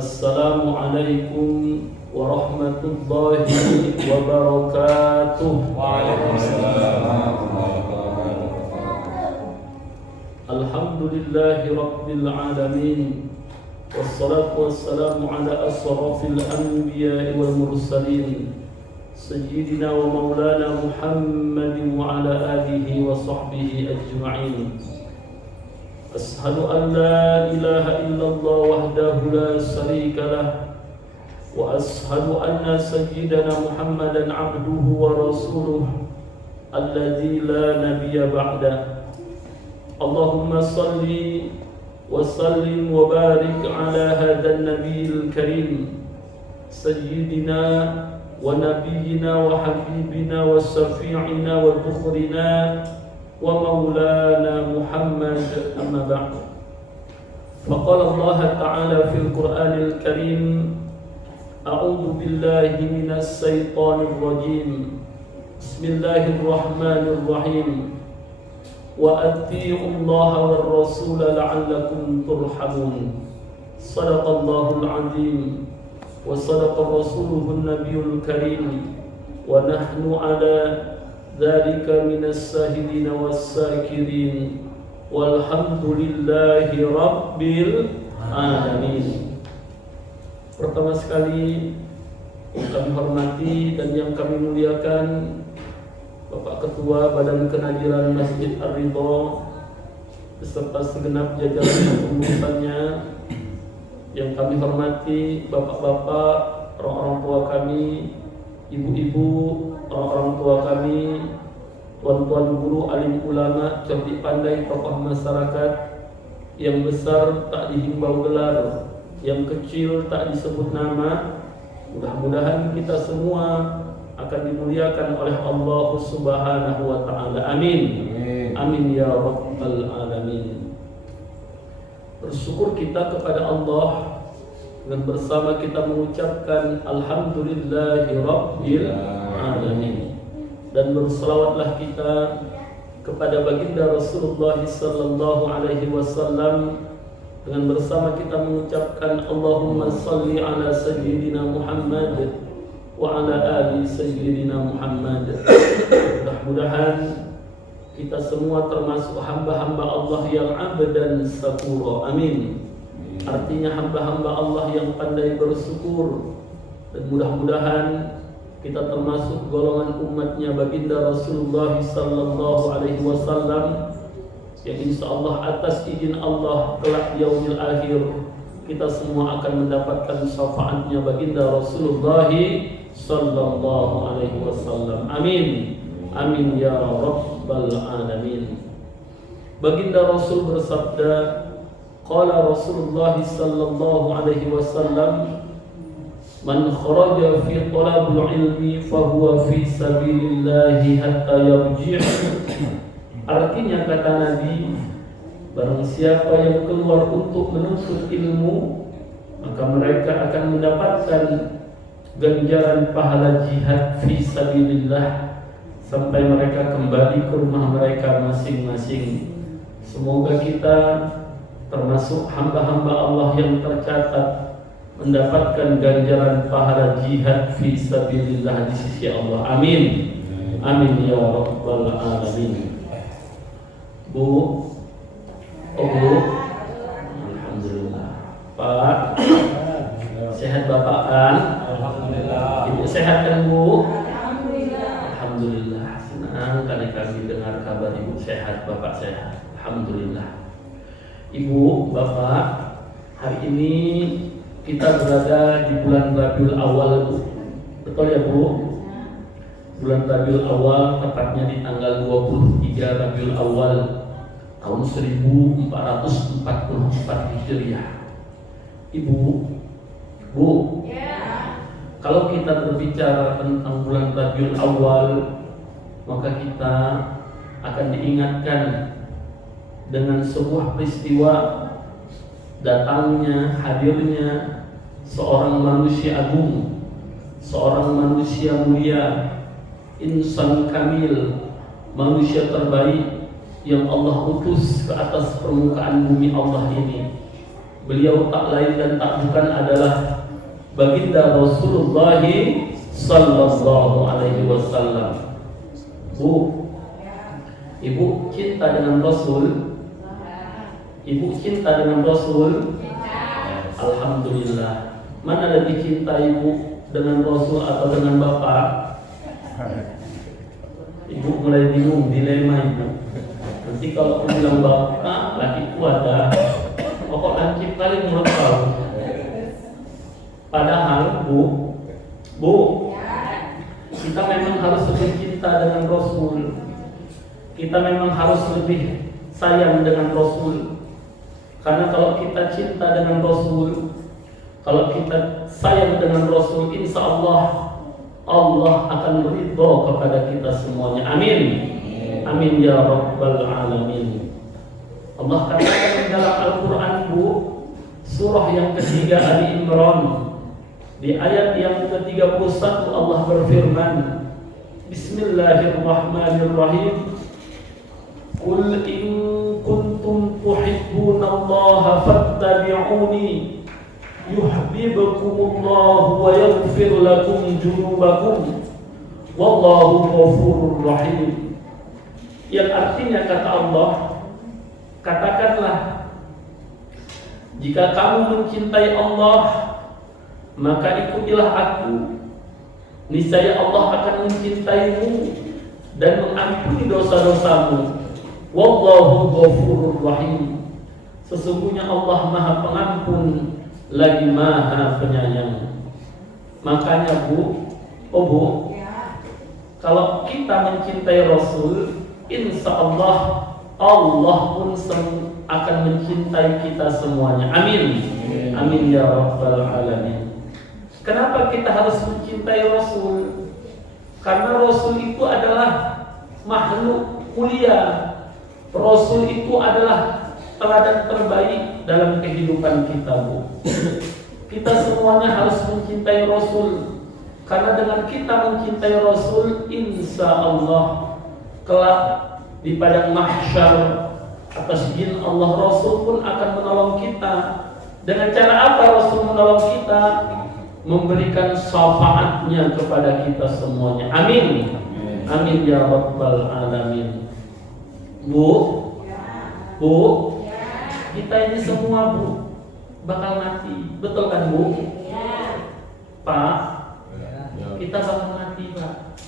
Assalamualaikum warahmatullahi wabarakatuh. Waalaikumsalam. Alhamdulillahi rabbil alamin. Wassalatu wassalamu ala asrafil anbiya'i wal mursalin sayyidina wa maulana Muhammadin wa ala alihi wa sahbihi ajma'in. Ashhadu an la ilaha illallah wahdahu la sharika lah wa ashhadu anna sayyidana Muhammadan abduhu wa rasuluh alladzi la nabiyya ba'dah. Allahumma salli wa sallim wa barik ala hadan nabiyil karim sayyidina wa nabiyyina wa habibina wa syafi'ina wa dhukhrina wa maulana Muhammad, amma ba'd. Faqala Allah ta'ala fil Qur'anil Karim, a'udzu billahi minas syaitonir rajim. Bismillahirrahmanirrahim. Wa atti'u Allah war rasul la'allakum turhamun. Shadaqallahul 'azim wa sadaqa rasuluhun nabiyul karim wa nahnu 'ala dzalika minas syahidin was-syakirin walhamdulillahi rabbil alamin. Pertama sekali yang kami hormati dan yang kami muliakan Bapak Ketua Badan Kenadiran Masjid Ar-Ridha beserta segenap jajaran pengurusannya. Yang kami hormati bapak-bapak, orang-orang tua kami, ibu-ibu, orang-orang tua kami, tuan-tuan guru, alim ulama, cerdik pandai, tokoh masyarakat. Yang besar tak dihimbau gelar, yang kecil tak disebut nama. Mudah-mudahan kita semua akan dimuliakan oleh Allah Subhanahu wa ta'ala. Amin. Amin ya rabbal alamin. Bersyukur kita kepada Allah dan bersama kita mengucapkan alhamdulillahi rabbil alamin. Dan berselawatlah kita kepada baginda Rasulullah sallallahu alaihi wasallam dengan bersama kita mengucapkan Allahumma salli ala sayyidina Muhammad wa ala ali sayyidina Muhammad. Mudah-mudahan kita semua termasuk hamba-hamba Allah yang abdan syakura. Amin. Artinya hamba-hamba Allah yang pandai bersyukur. Dan mudah-mudahan kita termasuk golongan umatnya baginda Rasulullah sallallahu alaihi wasallam yang insyaallah atas izin Allah kelak yaumil akhir kita semua akan mendapatkan syafaatnya baginda Rasulullah sallallahu alaihi wasallam. Amin. Amin ya rabbal alamin. Baginda Rasul bersabda, qala Rasulullah sallallahu alaihi wasallam, man kharaja fi talabil ilmi fahuwa fi sabilillahi hatta yarji'. Artinya kata Nabi, barang siapa yang keluar untuk menuntut ilmu, maka mereka akan mendapatkan ganjaran pahala jihad fi sabilillah sampai mereka kembali ke rumah mereka masing-masing. Semoga kita termasuk hamba-hamba Allah yang tercatat mendapatkan ganjaran pahala jihad fi sabilillah di sisi Allah. Amin. Amin ya rabbal alamin. Bu, Bu, alhamdulillah. Pak, sehat Bapak kan? Alhamdulillah. Ibu sehat kan Bu? Alhamdulillah. Alhamdulillah. Senang karena kami dengar kabar Ibu sehat, Bapak sehat. Alhamdulillah. Ibu, Bapak, hari ini kita berada di bulan Rabiul Awal, Bu. Betul ya, Bu? Bulan Rabiul Awal, tepatnya di tanggal 23 Rabiul Awal tahun 1444 Hijriah. Ibu, Bu, Kalau kita berbicara tentang bulan Rabiul Awal, maka kita akan diingatkan dengan sebuah peristiwa datangnya, hadirnya seorang manusia agung, seorang manusia mulia, insan kamil, manusia terbaik yang Allah utus ke atas permukaan bumi Allah ini. Beliau tak lain dan tak bukan adalah baginda Rasulullah sallallahu alaihi wasallam. Bu, ibu cinta dengan Rasul? Ibu cinta dengan Rasul? Alhamdulillah. Mana lebih cinta ibu dengan Rasul atau dengan bapak? Ibu mulai bingung, dilema ibu. Nanti kalau aku bilang bapak, lakiku ada pokok lancip kali menurut kau. Padahal bu, kita memang harus lebih cinta dengan Rasul. Kita memang harus lebih sayang dengan Rasul. Karena kalau kita cinta dengan Rasul, kalau kita sayang dengan Rasul, insya Allah akan ridho kepada kita semuanya. Amin. Amin ya Rabbal Alamin. Allah katakan dalam Al-Quran, bu, surah yang ketiga Ali Imran, di ayat yang ke-31 Allah berfirman, Bismillahirrahmanirrahim. Qul in kuntum tuhibbunallaha fattabi'uni yuhibbukumullahu wa yaghfir lakum dzunubakum wallahu ghafurur rahim. Yang artinya kata Allah, katakanlah, jika kamu mencintai Allah, maka ikutilah aku. Niscaya Allah akan mencintaimu dan mengampuni dosa-dosamu. Wallahu ghafurur rahim. Sesungguhnya Allah Maha Pengampun lagi Maha Penyayang. Makanya bu, kalau kita mencintai Rasul, insya Allah pun akan mencintai kita semuanya. Amin. Amin ya Rabbal Alamin. Kenapa kita harus mencintai Rasul? Karena Rasul itu adalah makhluk mulia. Rasul itu adalah teladan terbaik dalam kehidupan kita, bu. Kita semuanya harus mencintai Rasul. Karena dengan kita mencintai Rasul, insya Allah kelak di padang mahsyar atas izin Allah, Rasul pun akan menolong kita. Dengan cara apa Rasul menolong kita? Memberikan syafaatnya kepada kita semuanya. Amin. Amin ya Rabbal Alamin. Bu, kita ini semua, bu, bakal mati. Betul kan, bu? Pak, kita bakal mati, Pak.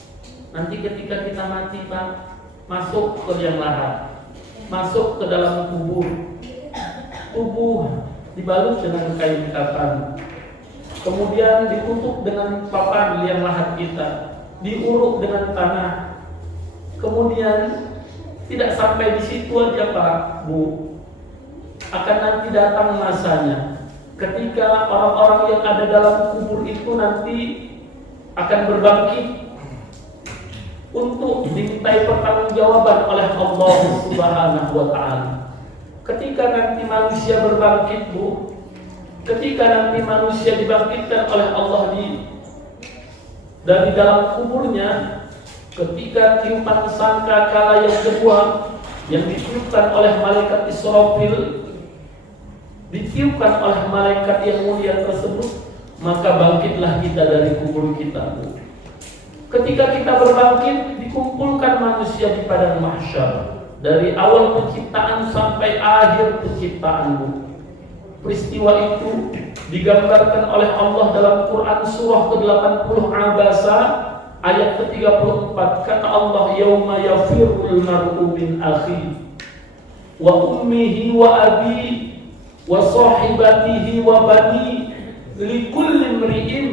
Nanti ketika kita mati, Pak, masuk ke liang lahat, masuk ke dalam kubur. Tubuh dibalut dengan kain kafan, kemudian ditutup dengan papan liang lahat kita, diuruk dengan tanah. Kemudian tidak sampai di situ aja, Pak, Bu. Akan nanti datang masanya ketika orang-orang yang ada dalam kubur itu nanti akan berbangkit untuk dimintai pertanggungjawaban oleh Allah Subhanahu wa Ta'ala. Ketika nanti manusia berbangkit, bu, ketika nanti manusia dibangkitkan oleh Allah dari dalam kuburnya, ketika tiupan sangkakala yang kedua yang ditiupkan oleh malaikat Israfil, ditiupkan oleh malaikat yang mulia tersebut, maka bangkitlah kita dari kubur kita, bu. Ketika kita berbangkit, dikumpulkan manusia di padang mahsyar dari awal penciptaan sampai akhir penciptaan, bu. Peristiwa itu digambarkan oleh Allah dalam Quran surah ke-80 Abasa ayat ke-34. Kata Allah, yauma yafirul mar'u min akhi wa ummihi wa abi wa sahibatihi wa bani likulli imri'in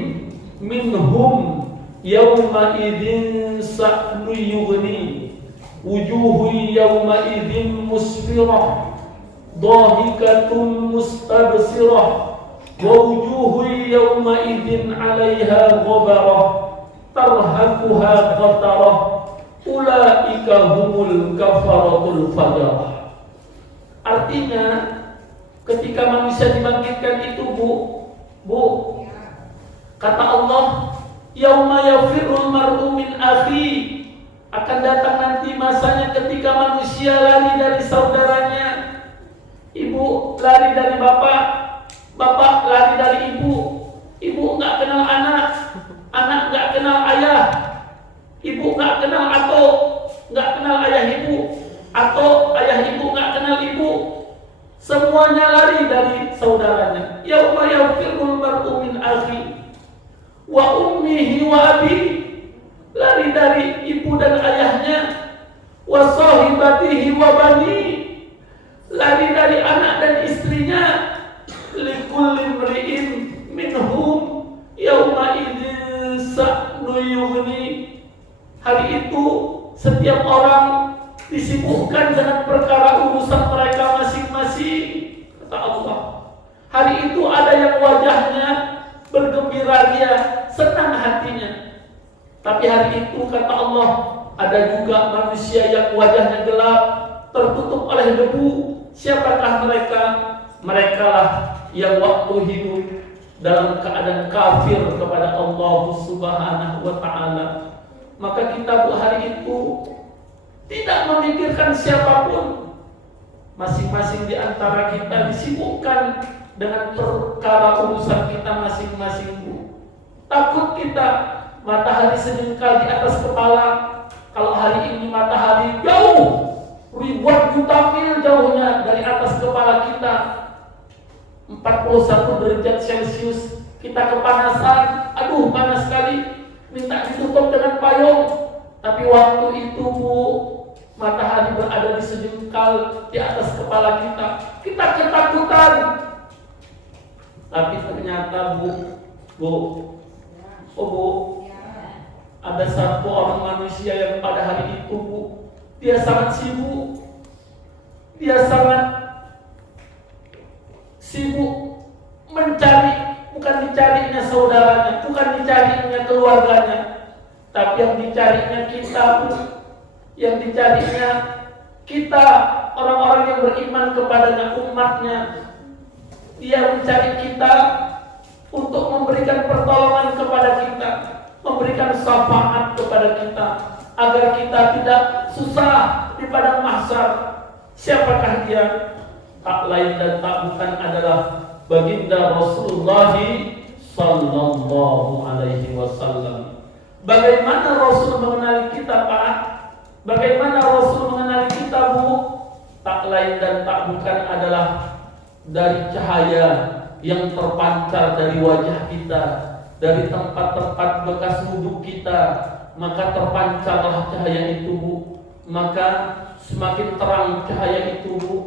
minhum yawma idzin sa'nu yughni wujuhu yawma idzin musfirah dhahikatun mustabsirah wa wujuhun yawma idzin 'alaiha ghabarah tarhaquha qatarah ulaika humul kafaratul fajarah. Artinya ketika manusia dibangkitkan itu Bu, kata Allah, yauma yafirul mar'u min akhi, akan datang nanti masanya ketika manusia lari dari saudaranya. Ibu lari dari bapak, bapak lari dari ibu, ibu nggak kenal anak, anak nggak kenal ayah, ibu nggak kenal atau nggak kenal ayah ibu, atau ayah ibu nggak kenal ibu. Semuanya lari dari saudaranya. Yauma yafirul mar'u min akhi wa ummihi wa abi, lari dari ibu dan ayahnya. Wa sahibatihi wa bani, lari dari anak dan istrinya. Likulli imri'in minhum yauma idzin sa'nu yughni, hari itu setiap orang disibukkan dengan perkara urusan mereka masing-masing, kata Allah. Hari itu ada yang wajahnya bergembira, dia senang hatinya. Tapi hari itu, kata Allah, ada juga manusia yang wajahnya gelap, tertutup oleh debu. Siapakah mereka? Mereka lah yang waktu hidup dalam keadaan kafir kepada Allah Subhanahu wa ta'ala. Maka kita hari itu tidak memikirkan siapapun. Masing-masing di antara kita disibukkan dengan perkara urusan kita masing-masing, Bu. Takut kita matahari sejengkal di atas kepala. Kalau hari ini matahari jauh, ribuan juta mil jauhnya dari atas kepala kita, 41 derajat Celcius, kita kepanasan, aduh panas sekali, minta ditutup dengan payung. Tapi waktu itu, Bu, matahari berada di sejengkal di atas kepala kita, kita ketakutan. Tapi ternyata Bu, ada satu orang manusia yang pada hari itu, Bu, dia sangat sibuk. Dia sangat sibuk mencari, bukan dicarinya saudaranya, bukan dicarinya keluarganya, tapi yang dicarinya kita, Bu. Yang dicarinya kita, orang-orang yang beriman kepadanya, umatnya. Dia mencari kita untuk memberikan pertolongan kepada kita, memberikan syafaat kepada kita, agar kita tidak susah di padang mahsyar. Siapakah dia? Tak lain dan tak bukan adalah baginda Rasulullah sallallahu alaihi wasallam. Bagaimana Rasul mengenali kita, Pak? Bagaimana Rasul mengenali kita, Bu? Tak lain dan tak bukan adalah dari cahaya yang terpancar dari wajah kita, dari tempat-tempat bekas wudhu kita, maka terpancarlah cahaya itu, Bu. Maka semakin terang cahaya itu, Bu,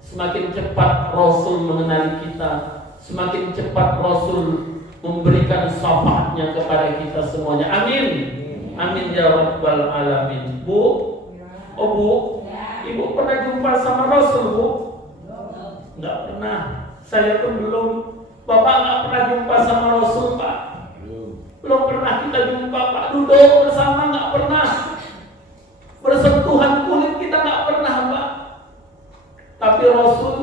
semakin cepat Rasul mengenali kita, semakin cepat Rasul memberikan syafaatnya kepada kita semuanya. Amin. Amin ya rabbal alamin. Bu, Bu, Ibu pernah jumpa sama Rasul, Bu? Enggak pernah. Saya pun belum. Bapak enggak pernah jumpa sama Rasul, Pak. Belum pernah kita jumpa, Pak. Duduk bersama enggak pernah. Bersentuhan kulit kita enggak pernah, Pak. Tapi Rasul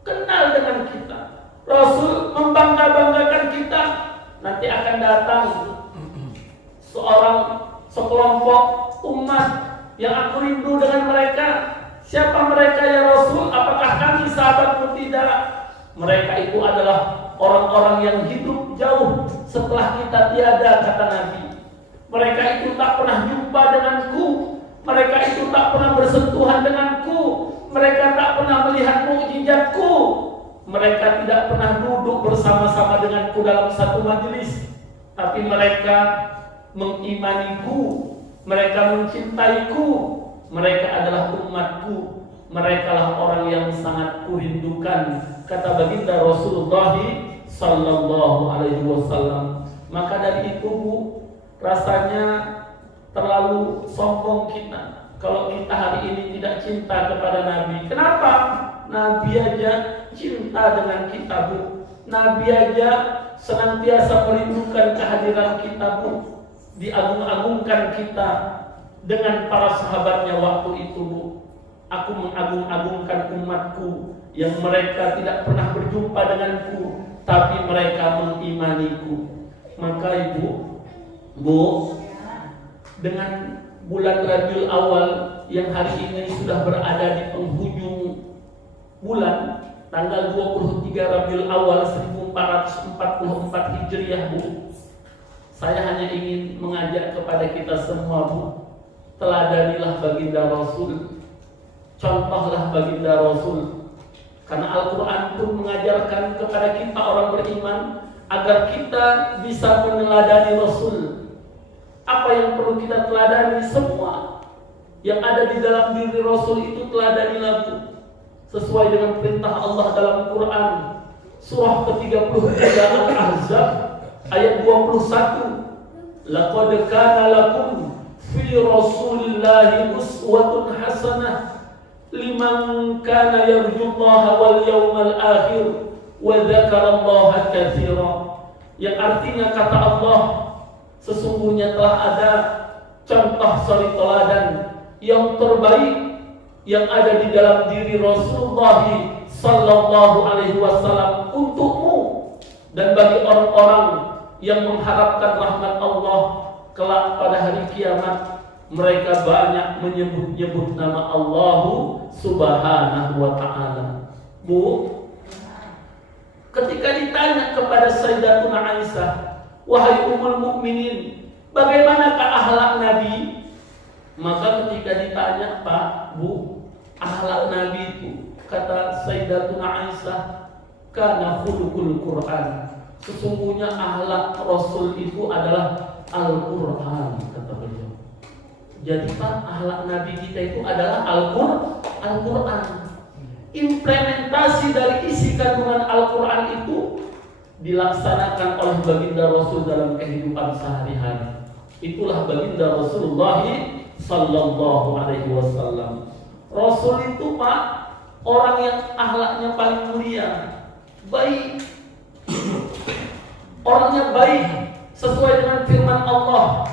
kenal dengan kita. Rasul membangga-banggakan kita. Nanti akan datang sekelompok umat yang aku rindu dengan mereka. Siapa mereka ya Rasul? Apakah kami sahabatmu? Tidak. Mereka itu adalah orang-orang yang hidup jauh setelah kita tiada, kata Nabi. Mereka itu tak pernah jumpa denganku. Mereka itu tak pernah bersentuhan denganku. Mereka tak pernah melihat mukjizatku. Mereka tidak pernah duduk bersama-sama denganku dalam satu majelis. Tapi mereka mengimaniku, mereka mencintaiku, mereka adalah umatku, mereka lah orang yang sangat kurindukan, kata baginda Rasulullah sallallahu alaihi wasallam. Maka dari itu, Bu, rasanya terlalu sombong kita kalau kita hari ini tidak cinta kepada Nabi. Kenapa? Nabi aja cinta dengan kita, Bu. Nabi aja senantiasa merindukan kehadiran kita, Bu. Diagung-agungkan kita dengan para sahabatnya waktu itu, Bu. Aku mengagung-agungkan umatku yang mereka tidak pernah berjumpa denganku, tapi mereka mengimaniku. Maka Ibu, Bu, dengan bulan Rabiul Awal yang hari ini sudah berada di penghujung bulan, tanggal 23 Rabiul Awal 1444 Hijriah, Bu. Saya hanya ingin mengajak kepada kita semua, Bu, teladanilah baginda Rasul, contohlah baginda Rasul. Karena Al-Quran pun mengajarkan kepada kita orang beriman agar kita bisa meneladani Rasul. Apa yang perlu kita teladani? Semua yang ada di dalam diri Rasul itu teladanilah, Bu. Sesuai dengan perintah Allah dalam Quran, surah ke-33 Al-Ahzab ayat 21. Laqad kana lakum fi Rasulillahi uswatun hasanah liman kana yarjullaha wal yawmal akhir wa dzakarallaha katsira. Yang artinya kata Allah, sesungguhnya telah ada contoh suri teladan yang terbaik yang ada di dalam diri Rasulullah sallallahu alaihi wasallam untukmu dan bagi orang-orang yang mengharapkan rahmat Allah kelak pada hari kiamat. Mereka banyak menyebut-nyebut nama Allah Subhanahu wa ta'ala. Bu, ketika ditanya kepada Sayyidatuna Aisyah, wahai Ummul Mukminin, bagaimanakah akhlak Nabi? Maka ketika ditanya, Pak, Bu, akhlak Nabi itu, kata Sayyidatuna Aisyah, kana khuluqul Quran. Sesungguhnya akhlak Rasul itu adalah Al-Quran, kata beliau. Jadi Pak, akhlak Nabi kita itu adalah Al-Quran. Implementasi dari isi kandungan Al-Quran itu dilaksanakan oleh baginda Rasul dalam kehidupan sehari-hari. Itulah baginda Rasulullah sallallahu alaihi wasallam. Rasul itu, Pak, orang yang akhlaknya paling mulia, baik. Orangnya baik sesuai dengan firman Allah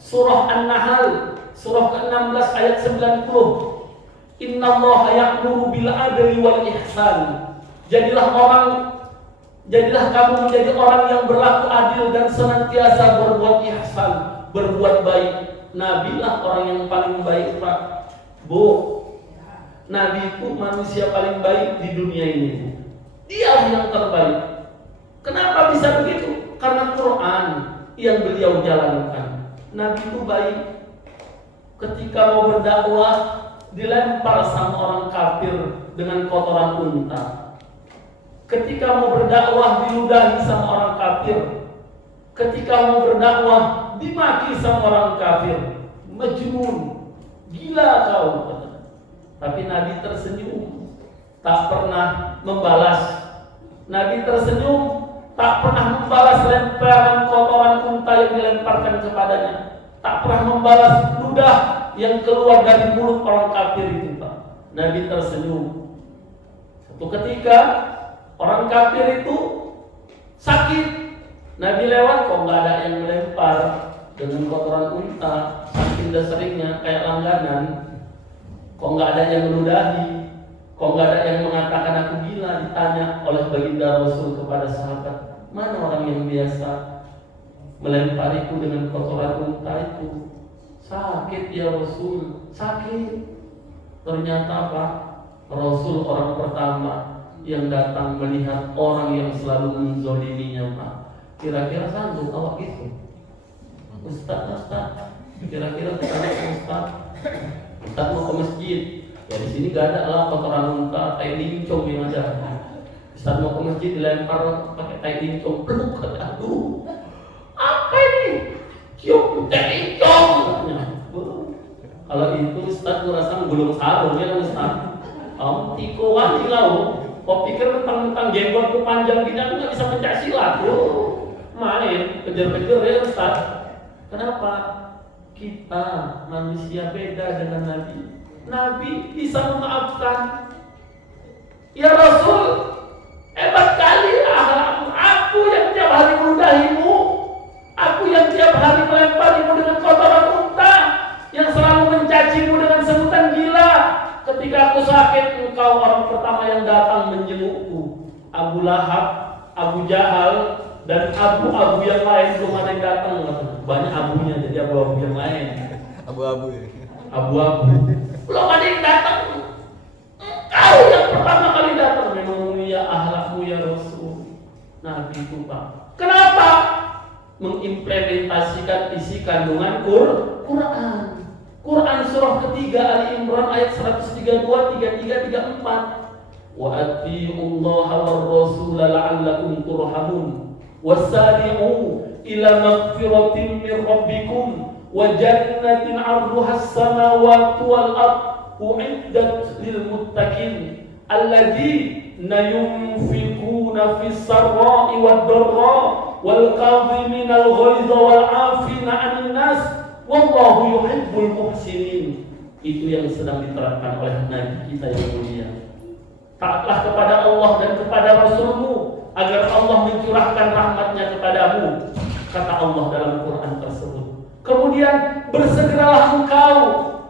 surah An-Nahl surah ke-16 ayat 90. Innallaha ya'muru bil adli wal ihsan. Jadilah kamu menjadi orang yang berlaku adil dan senantiasa berbuat ihsan, berbuat baik. Nabi lah orang yang paling baik, Pak. Bu, Nabi itu manusia paling baik di dunia ini, Bu. Dia yang terbaik. Kenapa bisa begitu? Karena Quran yang beliau jalankan. Nabi itu baik. Ketika mau berdakwah, dilempar sama orang kafir dengan kotoran unta. Ketika mau berdakwah, diludahi sama orang kafir. Ketika mau berdakwah, dimaki sama orang kafir. Majnun, gila kau. Tapi Nabi tersenyum, tak pernah membalas. Nabi tersenyum, tak pernah membalas lemparan kotoran unta yang dilemparkan kepadanya. Tak pernah membalas ludah yang keluar dari mulut orang kafir itu, Pak. Nabi tersenyum. Satu ketika orang kafir itu sakit, Nabi lewat, kok nggak ada yang melempar dengan kotoran unta, saking seringnya kayak langganan. Kok nggak ada yang meludahi, kok nggak ada yang mengatakan aku gila. Ditanya oleh baginda Rasul kepada sahabat, mana orang yang biasa melempariku dengan kotoran unta itu? Sakit ya Rasul, sakit. Ternyata Pak, Rasul orang pertama yang datang melihat orang yang selalu menzoliminya, Pak. Kira-kira sanggup awak itu? Ustaz, kira-kira Ustaz mau ke masjid. Ya di sini gak ada lah kotoran unta, tai lincong yang ada. Ustaz mau ke masjid dilempar pakai tai lincong, peluk, aduh. Apa ini? Cium tai lincong. Kalau itu Ustaz merasa belum sarung ya Ustaz. Tikoan hilau. Kau pikir mentang-mentang jenggotku panjang gini aku nggak bisa pencak silat. Main kejar-kejar ya Ustaz. Kenapa? Kita manusia beda dengan Nabi. Nabi bisa memaafkan. Ya Rasul, hebat kali akhlak Aku yang tiap hari meludahimu, aku yang tiap hari melemparimu dengan kotoran unta, yang selalu mencacimu dengan sebutan gila. Ketika aku sakit, engkau orang pertama yang datang menjengukku. Abu Lahab, Abu Jahal, dan abu-abu yang lain belum ada yang datang. Banyak abunya, jadi abu-abu yang lain. Abu-abu ya. Abu-abu. Belum ada yang datang. Engkau yang pertama kali datang. Memang mulia akhlakmu ya Rasul. Nabi itu Pak. Kenapa? Mengimplementasikan isi kandungan Quran. Quran surah ketiga Ali Imran ayat 132, 33, 34. Wa atiullaha war rasula la'allakum turhamun. Wasari'u ila magfiratin min rabbikum wa jannatin 'arduha as-samawati wal ardh u'iddat lil muttaqin alladzina yunfiquna fis sarra'i wad dharra wal kadhimina al ghaidha wal 'afina 'anil nas wallahu yuhibbul muhsinin. Itu yang sedang diterapkan oleh Nabi kita yang mulia. Taatlah kepada Allah dan kepada Rasul-Mu agar Allah mencurahkan rahmat-Nya kepadamu, kata Allah dalam Quran tersebut. Kemudian bersegeralah engkau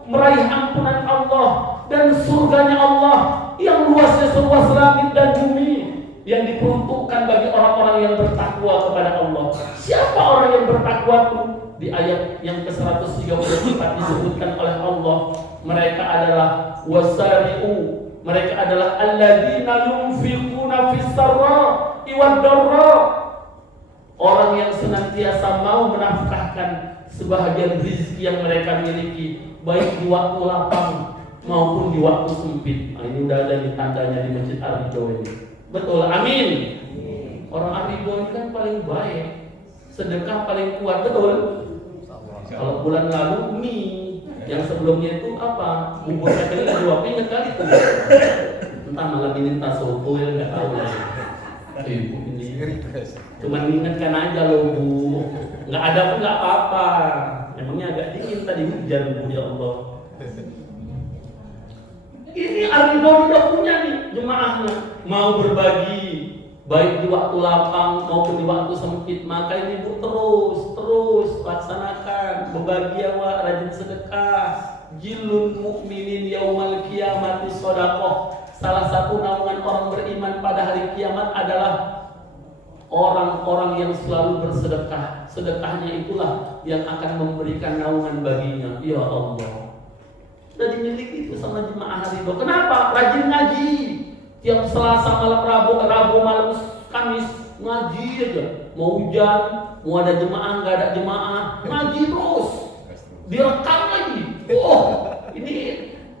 meraih ampunan Allah dan surganya Allah yang luasnya seluas langit dan bumi, yang diperuntukkan bagi orang-orang yang bertakwa kepada Allah. Siapa orang yang bertakwa itu? Di ayat yang ke-134 disebutkan oleh Allah, mereka adalah wasari'u, mereka adalah alladzina yunfiquna fis sarra'i wad dharra, orang yang senantiasa mau menafkahkan sebahagian rezeki yang mereka miliki, baik di waktu lapang maupun di waktu sempit. Nah, ini udah ada di tandanya di Masjid Ar-Ridho ini. Betul, amin. Orang Ar-Ridho ini kan paling baik, sedekah paling kuat, betul. Kalau bulan lalu mie, yang sebelumnya itu apa? Bubur kacang hijau, ingat kali itu. Entah malam ini entah soto ya nggak tahu lah. Ibu ini cuma ingatkan aja loh Bu, nggak ada pun nggak apa-apa. Emangnya agak dingin tadi hujan Bu, ya Allah. Ini Ar-Ridho udah punya nih jemaahnya, mau berbagi baik di waktu lapang maupun di waktu sempit. Maka ini Bu terus laksanakan, berbagi wa rajin sedekah. Jilun mukminin yaumal qiyamati shadaqah. Salah satu naungan orang beriman pada hari kiamat adalah orang-orang yang selalu bersedekah. Sedekahnya itulah yang akan memberikan naungan baginya. Ya Allah, sudah dimiliki itu sama jemaah Ar-Ridho. Kenapa? Rajin ngaji. Tiap Selasa malam, Rabu malam, Kamis ngaji aja. Mau hujan, mau ada jemaah, nggak ada jemaah, ngaji terus. Direkam lagi. Oh, ini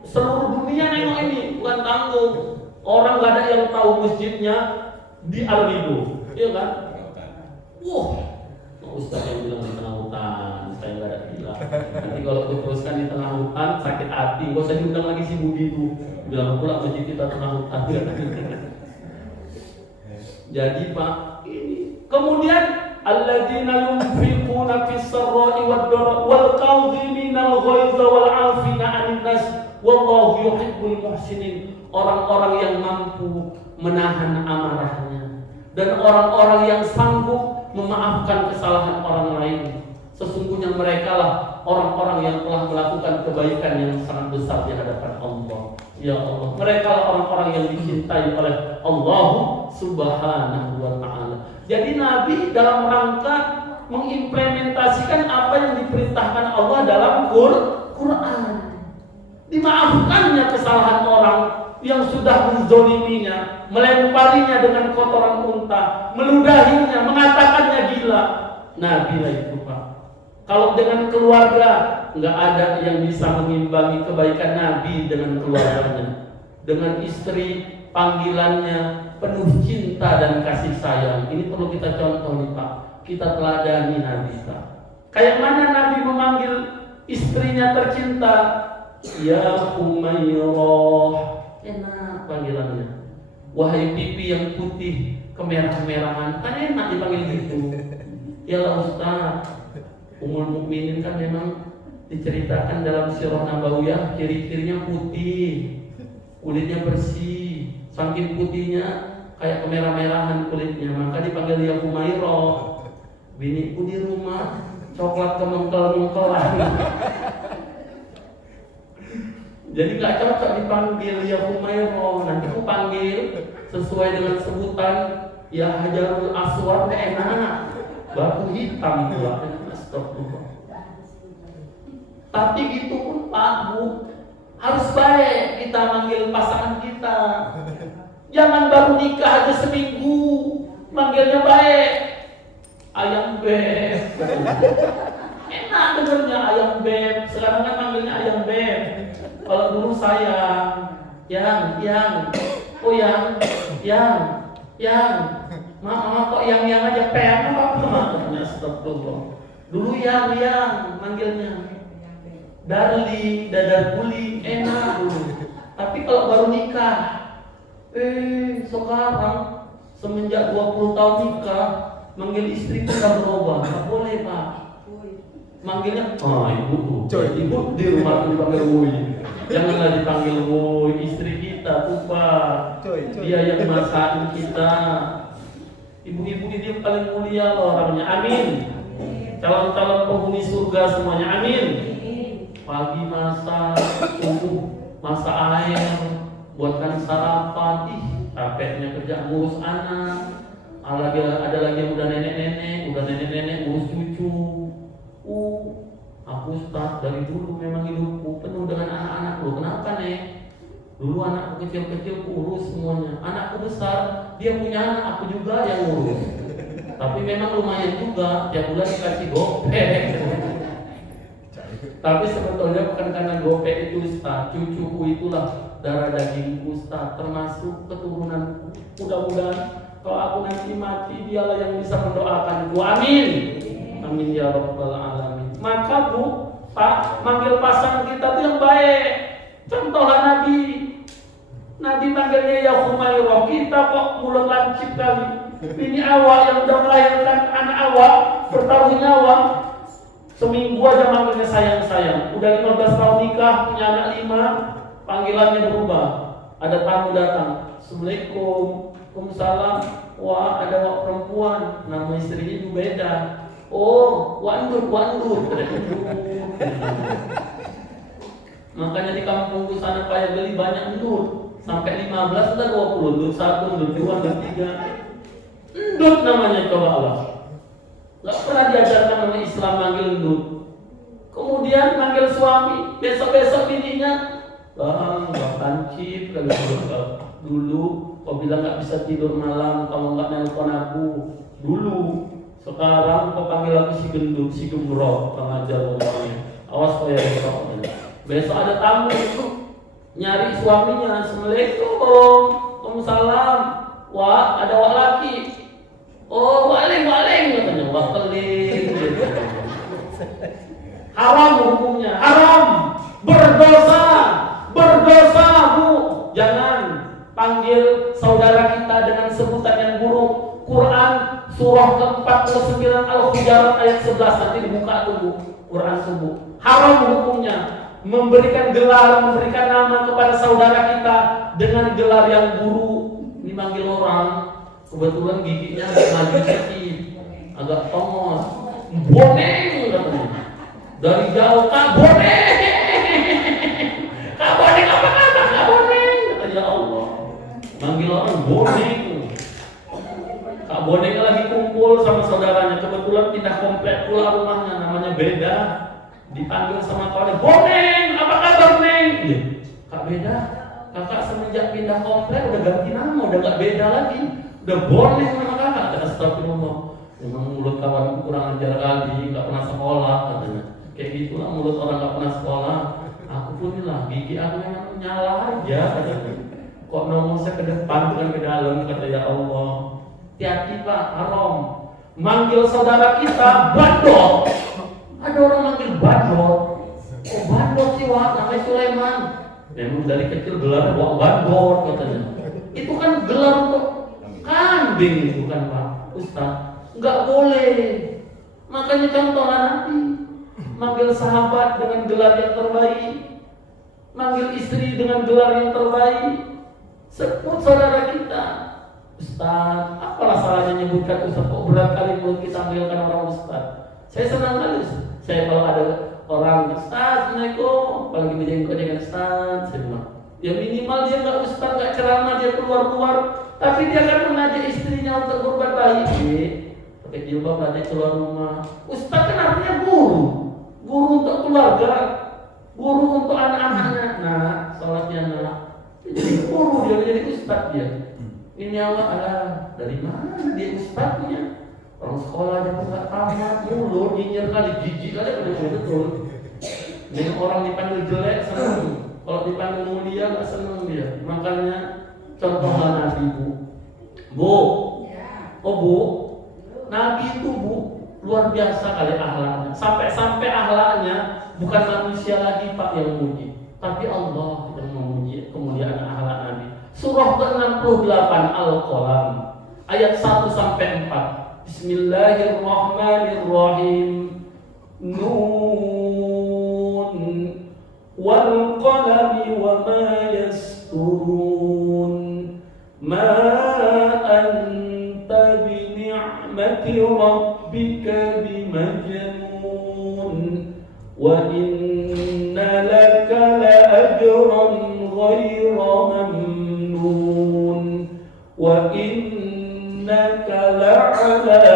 seluruh dunia nengok ini, bukan tanggung. Orang nggak ada yang tahu masjidnya di Ar-Ridho, iya kan? Ustaz yang bilang di tengah hutan, saya nggak ada bilang. Nanti kalau teruskan di tengah hutan sakit hati, gak usah diundang lagi si Budi itu. Bilang pula masjid kita tengah hutan. Jadi Pak, ini kemudian alladzina yunfiquna fis sarra'i wad dharra wal kadhiminal ghaidha wal 'afina 'anil nas wallahu yuhibbul muhsinin. Orang-orang yang mampu menahan amarahnya dan orang-orang yang sanggup memaafkan kesalahan orang lain. Sesungguhnya mereka lah orang-orang yang telah melakukan kebaikan yang sangat besar di hadapan Allah. Ya Allah, mereka lah orang-orang yang dicintai oleh Allah Subhanahu wa ta'ala. Jadi Nabi dalam rangka mengimplementasikan apa yang diperintahkan Allah dalam Quran. Dimaafkannya kesalahan orang yang sudah menzoliminya, melemparinya dengan kotoran unta, meludahinya, mengatakannya gila. Nabi lah itu Pak. Kalau dengan keluarga, nggak ada yang bisa mengimbangi kebaikan Nabi dengan keluarganya. Dengan istri, panggilannya penuh cinta dan kasih sayang. Ini perlu kita contoh nih Pak. Kita teladani Nabi Pak. Kayak mana Nabi memanggil istrinya tercinta, ya Umairah. Enak panggilannya. Wahai pipi yang putih kemerah-merahan, kan enak dipanggil gitu. Ya Ustaz, Ummul Mukminin kan memang diceritakan dalam Sirah Nabawiyah ciri-cirinya putih, kulitnya bersih, saking putihnya kayak kemerah-merahan kulitnya, maka dipanggil dia Humairah. Biniku di rumah coklat kemengkel-mengkelan. Jadi nggak cocok dipanggil ya Humairah. Nanti aku panggil sesuai dengan sebutan ya Hajarul Aswad, enak, batu hitam pula. Astagfirullah. Tapi gitu pun Pak Bu, harus baik kita manggil pasangan kita. Jangan baru nikah aja seminggu manggilnya baik. Ayam beb. Enak dengernya ayam beb. Sekarang kan manggilnya ayam beb. Kalau dulu sayang, yang, oh yang, mama kok yang aja pengen apa? Astagfirullah. Dulu yang manggilnya. Darling, dadar guling, enak dulu. Tapi kalau baru nikah, sekarang semenjak 20 tahun nikah, manggil istri pun udah berubah. Nggak boleh Pak. Manggilnya, ibu tuh, ibu di rumah tuh dipanggil Woi. Janganlah dipanggil Woi, istri kita tuh Pak. Dia yang masakin kita. Ibu-ibu ini paling mulia loh orangnya. Amin. Calon-calon penghuni surga semuanya. Amin. Pagi masak, subuh masak air, buatkan sarapan. Capeknya kerja ngurus anak. Ada lagi yang udah nenek-nenek ngurus cucu. Aku Ustaz dari dulu memang hidupku penuh dengan anak-anak. Loh kenapa nih? Dulu anakku kecil-kecil urus semuanya. Anakku besar, dia punya anak, aku juga yang ngurus. Tapi memang lumayan juga, tiap bulan dikasih gopek. Tapi sebetulnya bukan karena gopek itu Ustaz, cucuku itulah darah dagingku Ustaz, termasuk keturunanku. Mudah-mudahan kalau aku nanti mati, dialah yang bisa mendoakanku. Amin. Amin ya rabbal alamin. Maka Bu, Pak, manggil pasangan kita tuh yang baik. Contohlah Nabi manggilnya ya Humairah. Kita kok mulut lancip kali. Ini awal yang udah melahirkan anak awal, bertaruh nyawa. Seminggu aja manggilnya sayang-sayang. Udah 15 tahun nikah, punya anak 5, panggilannya berubah. Ada tamu datang, Assalamualaikum, Waalaikumsalam. Wah, ada perempuan, nama istrinya juga beda. Oh, wandut. Makanya di kampungku sana Paya Geli banyak endut. Sampai 15 atau 20, endut 1, endut 2, endut 3. Endut namanya coba Allah. Gak pernah diajarkan oleh Islam manggil endut. Kemudian manggil suami, besok-besok bininya, Bang kancip dulu. Kau bilang gak bisa tidur malam kalau gak nelpon aku dulu. Sekarang kau panggil aku si gendut, si gembrot, pengajar ngomongnya. Awas kau ya besok. Besok ada tamu nyari suaminya. Assalamualaikum, Waalaikumsalam. Wah, ada wak laki. Oh, waleng katanya. Wah, keling. Haram hukumnya, haram. Berdosa Bu. Jangan panggil saudara kita dengan sebutan yang buruk. Quran surah ke-49 Al-Hujurat ayat 11 nanti dibuka tunggu Quran subuh. Haram hukumnya memberikan gelar, memberikan nama kepada saudara kita dengan gelar yang buruk. Ini manggil orang, kebetulan giginya agak maju sedikit, agak tongos. Boneng katanya. Dari jauh, Kak Boneng. Kak Boneng apa kata Kak Boneng? Kata ya Allah. Manggil orang Boneng. Kak Bonengnya lagi kumpul sama saudaranya, kebetulan pindah komplek pula rumahnya, namanya beda. Dipanggil sama kawannya, Boneng, apa kabar Neng? Iya, Kak beda. Kakak semenjak pindah komplek udah ganti nama, udah gak beda lagi. Udah Boneng sama kakak. Kata astagfirullah. Memang mulut kawan kurang ajar kali, gak pernah sekolah katanya. Kayak gitulah mulut orang gak pernah sekolah. Aku pun lah, gigi aku memang nyala aja katanya. Kok ngomong saya ke depan bukan ke dalam, kata ya Allah. Hati-hati Pak, haram. Manggil saudara kita bandot. Ada orang manggil bandot. Oh bandot sih Wak, namanya Sulaiman. Memang dari kecil gelar Wak bandot katanya. Itu kan gelar untuk kambing bukan Pak Ustaz. Enggak boleh. Makanya contohlah Nabi. Manggil sahabat dengan gelar yang terbaik. Manggil istri dengan gelar yang terbaik. Sebut saudara kita. Ustaz, apalah salahnya nyebutkan Ustaz? Kok berat kali mulut kita manggilkan orang Ustaz? Saya senang kali. Saya kalau ada orang Ustaz, Assalamualaikum, apalagi menjengkel dengan Ustaz, saya bilang, ya minimal dia nggak Ustaz, nggak ceramah, dia keluar-keluar, tapi dia akan mengajak istrinya untuk berbuat baik. Pakai jilbab nanti keluar rumah. Ustaz kan artinya guru, guru untuk keluarga, guru untuk anak-anaknya. Nah, sholatnya nak, jadi guru dia jadi Ustaz dia. Ini awak ada dari mana dia Ustaznya? Orang sekolah aja nggak tamat, mulut nyinyir kali, jijik kali, betul. Dengan orang dipanggil jelek senang, kalau dipanggil mulia nggak senang dia. Makanya contohlah Nabi bu, oh bu, Nabi itu bu luar biasa kali akhlaknya. Sampai akhlaknya bukan manusia lagi pak yang memuji, tapi Allah yang memuji kemuliaan akhlak Nabi. Surah ke-68 Al-Qalam ayat 1 sampai 4. Bismillahirrahmanirrahim. Nun wal qalami wa ma yasturun. Ma anta bi ni'mati rabbika bimajnun. Wa inna laka la ajran ghayra mamnun. Wa innaka la'ala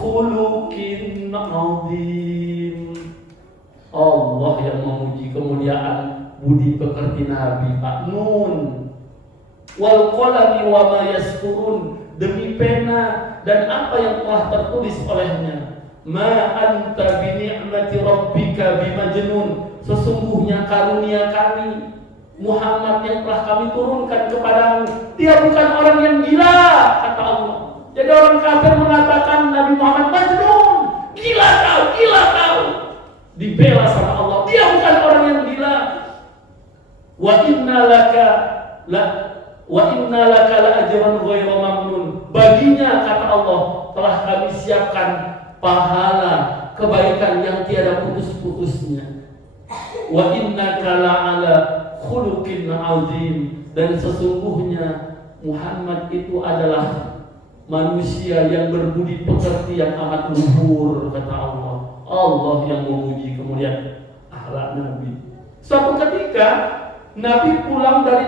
khuluqin azim. Allah yang memuji kemuliaan budi pekerti Nabi Pak. Nun wal qalami wa ma yasturun, demi pena dan apa yang telah tertulis olehnya. Ma anta bi ni'mati rabbika bimajnun, sesungguhnya karunia kami Muhammad yang telah kami turunkan kepadamu, dia bukan orang yang gila, kata Allah. Jadi orang kafir mengatakan Nabi Muhammad majnun, gila kau, dibela sama Allah. Dia bukan orang yang gila. Wa inna laka la ajran ghayra mamnun. Baginya kata Allah telah kami siapkan pahala kebaikan yang tiada putus-putusnya. Wa innaka la'ala khuluqin azim, dan sesungguhnya Muhammad itu adalah manusia yang berbudi pekerti yang amat luhur, kata Allah. Allah yang memuji kemuliaan akhlak Nabi. Suatu ketika Nabi pulang dari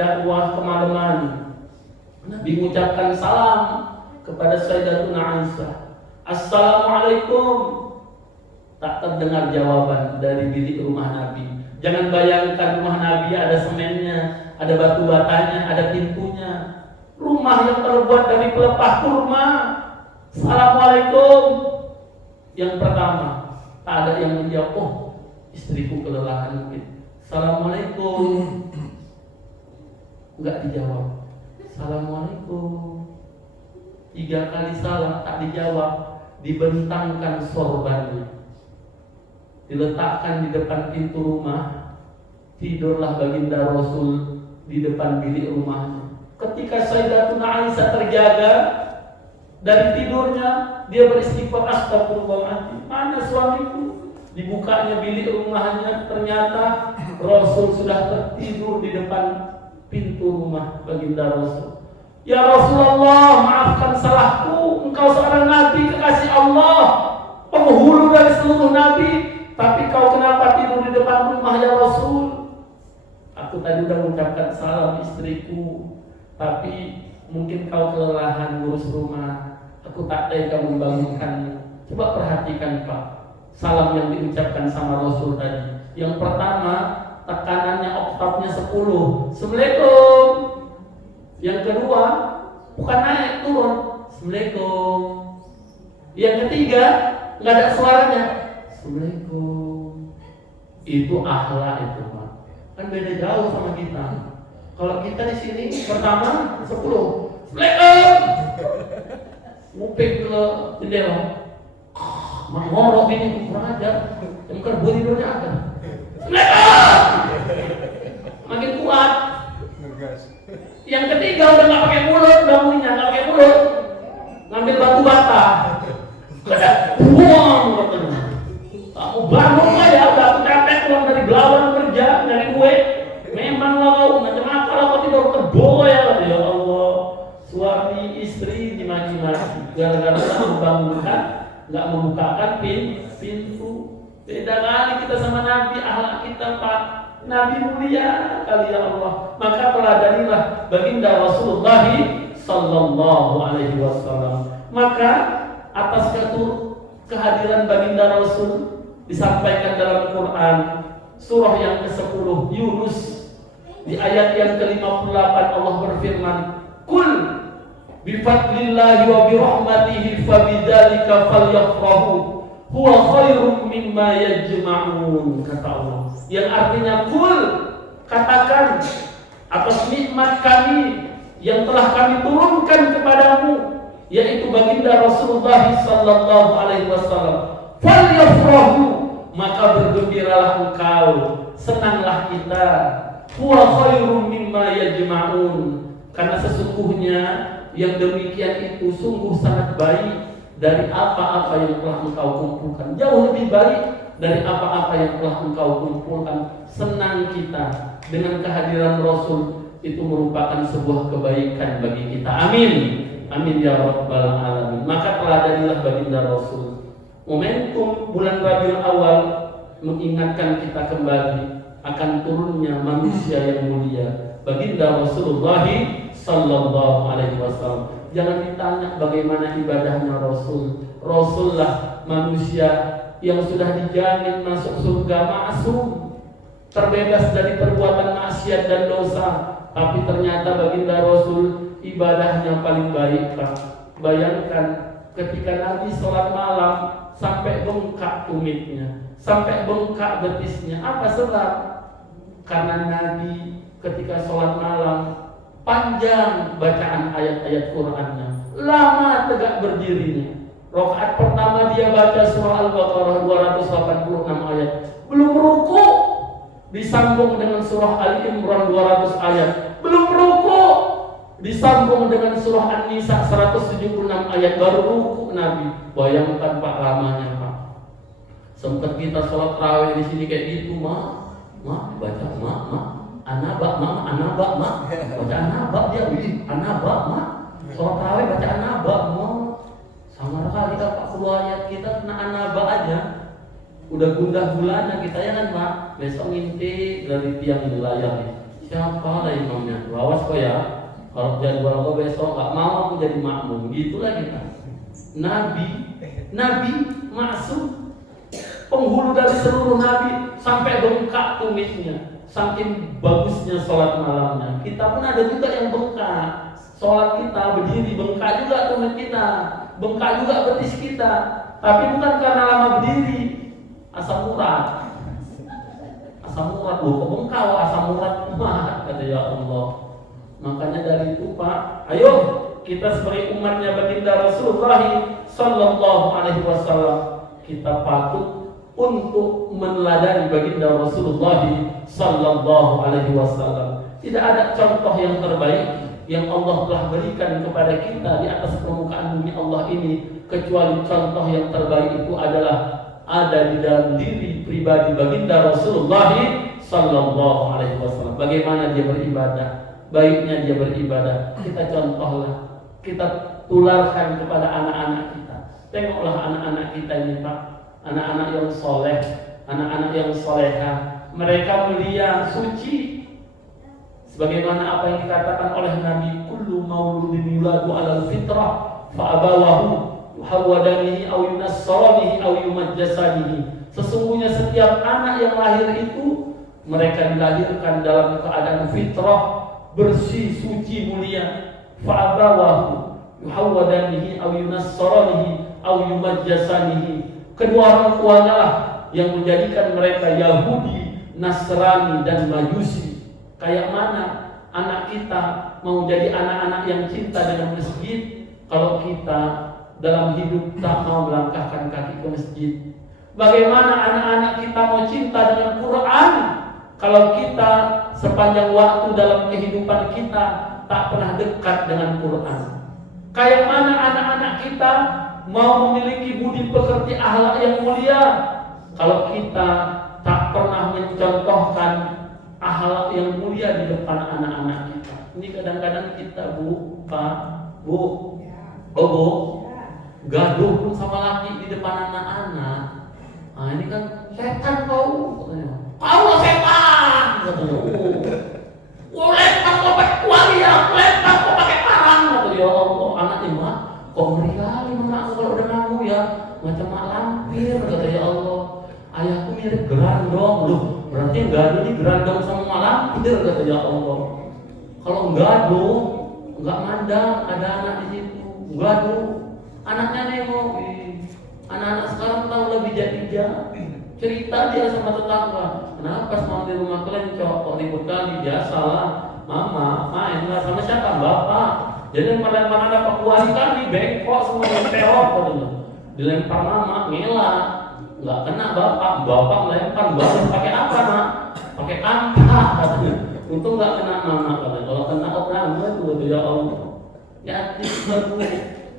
dakwah kemalaman. Nabi mengucapkan salam kepada Sayyidatuna Aisyah. Assalamualaikum. Tak terdengar jawaban dari bilik rumah Nabi. Jangan bayangkan rumah Nabi ada semennya, ada batu batanya, ada pintunya. Rumah yang terbuat dari pelepah kurma. Assalamualaikum. Yang pertama, tak ada yang menjawab. Oh, istriku kelelahan mungkin. Assalamualaikum. Enggak dijawab. Assalamualaikum. 3 kali salam tak dijawab. Dibentangkan sorbannya, diletakkan di depan pintu rumah. Tidurlah baginda Rasul di depan bilik rumahnya. Ketika Sayyidatuna Aisyah terjaga dari tidurnya, dia beristighfar, astagfirullahaladzim, mana suamiku? Dibukanya bilik rumahnya, ternyata Rasul sudah tertidur di depan pintu rumah baginda Rasul. Ya Rasulullah, maafkan salahku, engkau seorang nabi kekasih Allah, penghulu dari seluruh nabi, tapi kau kenapa tidur di depan rumah ya Rasul? Aku tadi sudah mengucapkan salam istriku, tapi mungkin kau kelelahan ngurus rumah. Aku tak tega membangunkanmu. Coba perhatikan Pak, salam yang diucapkan sama Rasul tadi. Yang pertama, tekanannya oktavnya 10. Assalamualaikum. Yang kedua, bukan naik turun. Assalamualaikum. Yang ketiga, nggak ada suaranya. Assalamualaikum. Itu akhlak itu Pak. Kan beda jauh sama kita. Kalau kita di sini pertama 10. Assalamualaikum. Ngupik ke jendela. Mengorok ini kurang ajar. Yang kedua tidurnya ada. Assalamualaikum. Makin kuat. Yang ketiga udah nggak pakai mulut, udah punya nggak pakai mulut, ngambil batu bata. Buang katanya. Kamu bangun lah ya, udah aku capek pulang dari Belawan kerja, nyari kue. Memang lah kau macam apa lah kau tidur kebo ya. Ya nggak membukakan pintu. Beda kali kita sama Nabi, akhlak kita Pak. Nabi mulia kali ya Allah. Maka teladanilah baginda Rasulullah sallallahu alaihi wasallam. Maka atas kehadiran baginda Rasul disampaikan dalam Quran surah yang ke-10 Yunus di ayat yang ke-58 Allah berfirman, "Qul bifadlillahi wa birahmatihi fabidzalika falyafrahu huwa khairum mimma yajma'un," kata Allah. Yang artinya qul, katakan atas nikmat kami yang telah kami turunkan kepadamu, yaitu baginda Rasulullah sallallahu alaihi wasallam, falyafrahu, maka bergembiralah engkau, senanglah kita, huwa khairum mimma yajma'un, karena sesungguhnya yang demikian itu sungguh sangat baik dari apa-apa yang telah engkau kumpulkan, jauh lebih baik dari apa-apa yang telah engkau kumpulkan. Senang kita dengan kehadiran Rasul, itu merupakan sebuah kebaikan bagi kita. Amin, amin ya rabbal alamin. Maka teladanilah baginda Rasul. Momentum bulan Rabiul Awal mengingatkan kita kembali akan turunnya manusia yang mulia, baginda Rasulullah sallallahu alaihi wasallam. Jangan ditanya bagaimana ibadahnya Rasul. Rasullah manusia yang sudah dijamin masuk surga ma'sum, terbebas dari perbuatan maksiat dan dosa. Tapi ternyata baginda Rasul ibadahnya paling baik, Pak. Bayangkan ketika Nabi sholat malam sampai bengkak tumitnya, sampai bengkak betisnya. Apa sebab? Karena Nabi ketika sholat malam panjang bacaan ayat-ayat Qur'annya, lama tegak berdirinya. Rakaat pertama dia baca surah Al-Baqarah 286 ayat, belum ruku disambung dengan surah Ali Imran 200 ayat, belum ruku disambung dengan surah An-Nisa 176 ayat, baru ruku Nabi. Bayangkan Pak lamanya Pak. Sempat kita sholat tarawih di sini kayak gitu, baca anabak baca anabak dia, anabak sholat tarawih baca anabak sama kali Pak, keluar ayat kita kena anabak aja udah gundah gulana kita ya kan Pak. Besok ngintip dari tiang di layar nih, siapa lah imamnya, awas kok ya, kalau jadwal kok besok nggak mau aku jadi makmum, gitulah kita. Nabi maksud penghulu dari seluruh nabi sampai bengkak tumisnya, saking bagusnya sholat malamnya. Kita pun ada juga yang bengkak, sholat kita berdiri bengkak juga tumit kita, bengkak juga betis kita, tapi bukan karena lama berdiri, asam urat loh, kok bengkak asam urat mah, kata ya Allah. Makanya dari itu Pak, ayo kita sebagai umatnya baginda Rasulullah sallallahu alaihi wasallam, kita patut untuk meneladani baginda Rasulullah sallallahu alaihi wasallam. Tidak ada contoh yang terbaik yang Allah telah berikan kepada kita di atas permukaan bumi Allah ini, kecuali contoh yang terbaik itu adalah ada di dalam diri pribadi baginda Rasulullah sallallahu alaihi wasallam. Bagaimana dia beribadah, baiknya dia beribadah, kita contohlah, kita tularkan kepada anak-anak kita. Tengoklah anak-anak kita ini Pak, anak-anak yang soleh, anak-anak yang soleha, mereka mulia, suci. Sebagaimana apa yang dikatakan oleh Nabi, kullu mauludin yuladu alal fitrah fa'abawahu yuhawwadanihi aw yunassaranihi aw yumajjasanihi. Sesungguhnya setiap anak yang lahir itu mereka dilahirkan dalam keadaan fitrah, bersih, suci, mulia. Fa'abawahu yuhawwadanihi aw yunassaranihi aw yumajjasanihi. Kedua orang tuanya lah yang menjadikan mereka Yahudi, Nasrani dan Majusi. Kayak mana anak kita mau jadi anak-anak yang cinta dengan masjid kalau kita dalam hidup tak mau melangkahkan kaki ke masjid? Bagaimana anak-anak kita mau cinta dengan Quran kalau kita sepanjang waktu dalam kehidupan kita tak pernah dekat dengan Quran? Kayak mana anak-anak kita mau memiliki budi pekerti akhlak yang mulia kalau kita tak pernah mencontohkan akhlak yang mulia di depan anak-anak kita? Ini kadang-kadang kita Bu, Pak, Bu, Bu, gaduh pun sama laki di depan anak-anak. Nah ini kan setan kau katanya. Kau setan katanya. Lempar kau pakai kuali ya, lempar kau pakai parang katanya. Ya Allah, anaknya mah kok ngeri kali mamaku kalau udah ngaku ya, macam mak lampir katanya. Ya Allah, ayahku mirip gerandong loh. Berarti yang gaduh ini gerandong sama mak lampir katanya. Ya Allah, kalau gaduh nggak mandang ada anak di situ, gaduh anaknya nengok. Anak-anak sekarang tahu lebih jadi cerita dia sama tetangga. Kenapa semalam di rumah kelencok kok ribut kali? Biasalah, mama main lah sama siapa? Bapak. Jadi lempar-lempar ada pakuan kali, bengkok semua teror katanya. Dilempar mama, ngelak, nggak kena bapak. Bapak lempar, bapak pakai apa nak? Pakai kampak katanya. Untung nggak kena mama katanya. Kalau kena orang itu ya Allah. Ya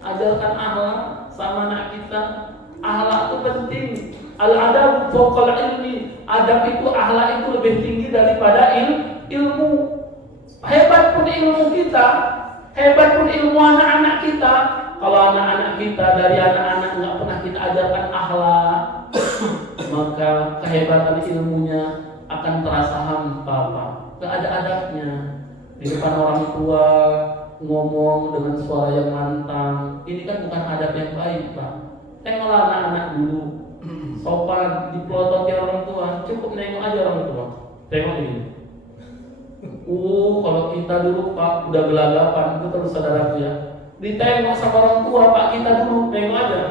ajarkan akhlak sama anak kita. Akhlak itu penting. Al-adab fawqal ilmi. Adab itu, akhlak itu lebih tinggi daripada ilmu. Hebat pun ilmu kita, hebat pun ilmu anak-anak kita. Kalau anak-anak kita dari anak-anak nggak pernah kita ajarkan akhlak, maka kehebatan ilmunya akan terasa hampa, Pak. Gak ada adabnya. Di depan orang tua ngomong dengan suara yang lantang. Ini kan bukan adab yang baik, Pak. Tengoklah anak-anak dulu, sopan, dipelototi orang tua. Cukup nengok aja orang tua. Tengok ini. Kalau kita dulu Pak udah gelagapan, betul saudaraku ya. Ditengok sama orang tua Pak kita dulu, nengok aja.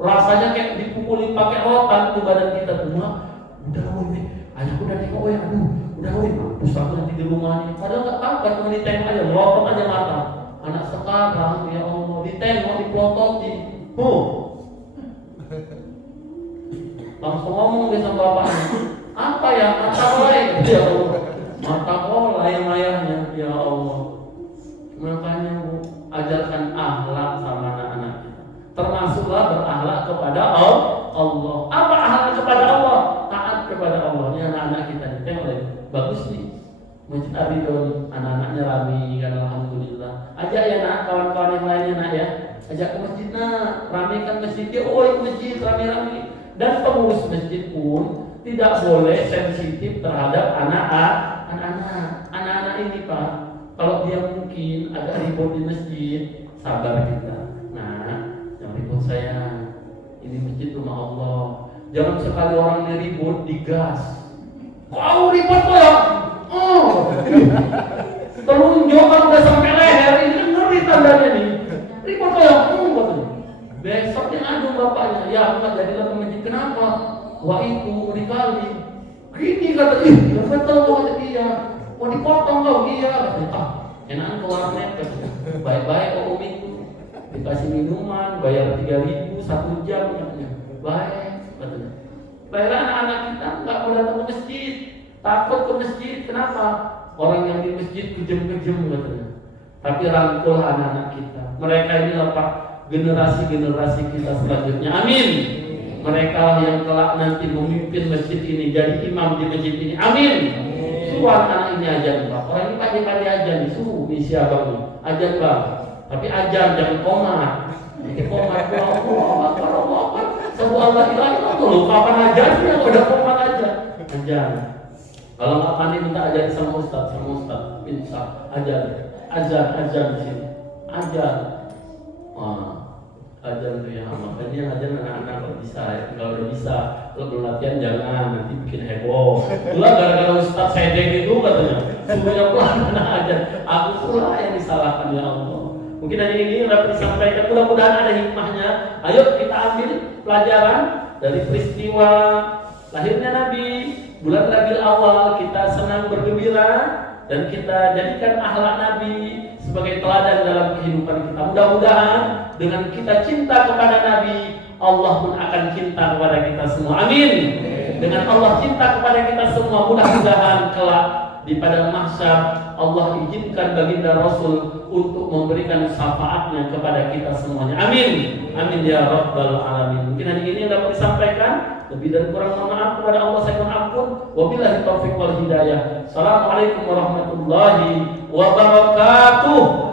Rasanya kayak dipukuli pakai rotan tuh badan kita semua. Udah woi, anakku udah nengok woi, aduh, udah woi, terus aku nanti di rumahnya. Padahal nggak apa-apa, cuma ditengok aja, melotot aja mata. Anak sekarang ya Allah ditengok, dipelototi. Langsung ngomong dia sama bapaknya. Apa ya? Mata kolai ya Allah. Mata kolai yang ayahnya ya Allah. Makanya Bu, ajarkan akhlak sama anak-anak kita. Termasuklah berakhlak kepada Allah. Apa akhlak kepada Allah? Taat kepada Allah. Ini anak-anak kita nih. Tengok deh. Bagus nih. Masjid Aridon, anak-anaknya rame kan alhamdulillah. Ajak ya nak, kawan-kawan yang lainnya nak ya. Ajak ke masjid nak, ramekan masjid dia. Oh itu masjid rame-rame. Dan pengurus masjid pun tidak boleh sensitif terhadap anak-anak ini Pak. Kalau dia mungkin agak ribut di masjid, sabar kita. Nah, jangan ribut saya. Ini masjid rumah Allah. Jangan sekali orang yang ribut digas. Kau ribut kok ya? Telunjuk kan udah sampai leher, ini kan ngeri tandanya nih. Ribut kok ya? Besok dia ngadu bapaknya, ya aku nggak jadilah ke masjid. Kenapa? Wah itu dikali. Gini kata dia, betul kata dia. Mau dipotong kau iya. Enakan ke warnet, baik-baik kok itu. Dikasih minuman, bayar 3.000 1 jam katanya. Baik katanya. Bayar anak-anak kita nggak boleh datang ke masjid, takut ke masjid. Kenapa? Orang yang di masjid kejem-kejem katanya. Tapi rangkul anak-anak kita. Mereka ini apa? Generasi-generasi kita selanjutnya. Amin. Mereka yang kelak nanti memimpin masjid ini, jadi imam di masjid ini. Amin. Suruh anak ini ajan Pak. Orang ini pagi-pagi ajan, disuruh misi abang ajan Bang. Tapi ajan jangan komat. Jadi komat Allah. Sebuah Allah ilahi Allah. Kapan ajannya? Udah komat aja. Ajan. Kalau nggak pandai minta ajan sama Ustaz, minta ajan di sini. Ajan. Ajar tuh ya, makanya ajar anak-anak kalau bisa ya. Kalau udah bisa, kalau belum latihan jangan, nanti bikin heboh. Itulah gara-gara Ustaz Sedeng itu katanya semuanya pelan anak ajar. Aku pula yang disalahkan ya Allah. Mungkin hari ini dapat disampaikan, mudah-mudahan ada hikmahnya. Ayo kita ambil pelajaran dari peristiwa lahirnya Nabi, bulan Rabiul Awal. Kita senang bergembira dan kita jadikan akhlak Nabi sebagai teladan dalam kehidupan kita. Mudah-mudahan dengan kita cinta kepada Nabi, Allah pun akan cinta kepada kita semua. Amin. Dengan Allah cinta kepada kita semua, mudah-mudahan kelak di padang mahsyar Allah izinkan baginda Rasul untuk memberikan syafaatnya kepada kita semuanya. Amin. Amin ya rabbal alamin. Mungkin hari ini yang dapat disampaikan, lebih dan kurang mohon maaf kepada Allah saya mohon ampun. Wabillahi taufiq wal hidayah. Assalamualaikum warahmatullahi wabarakatuh.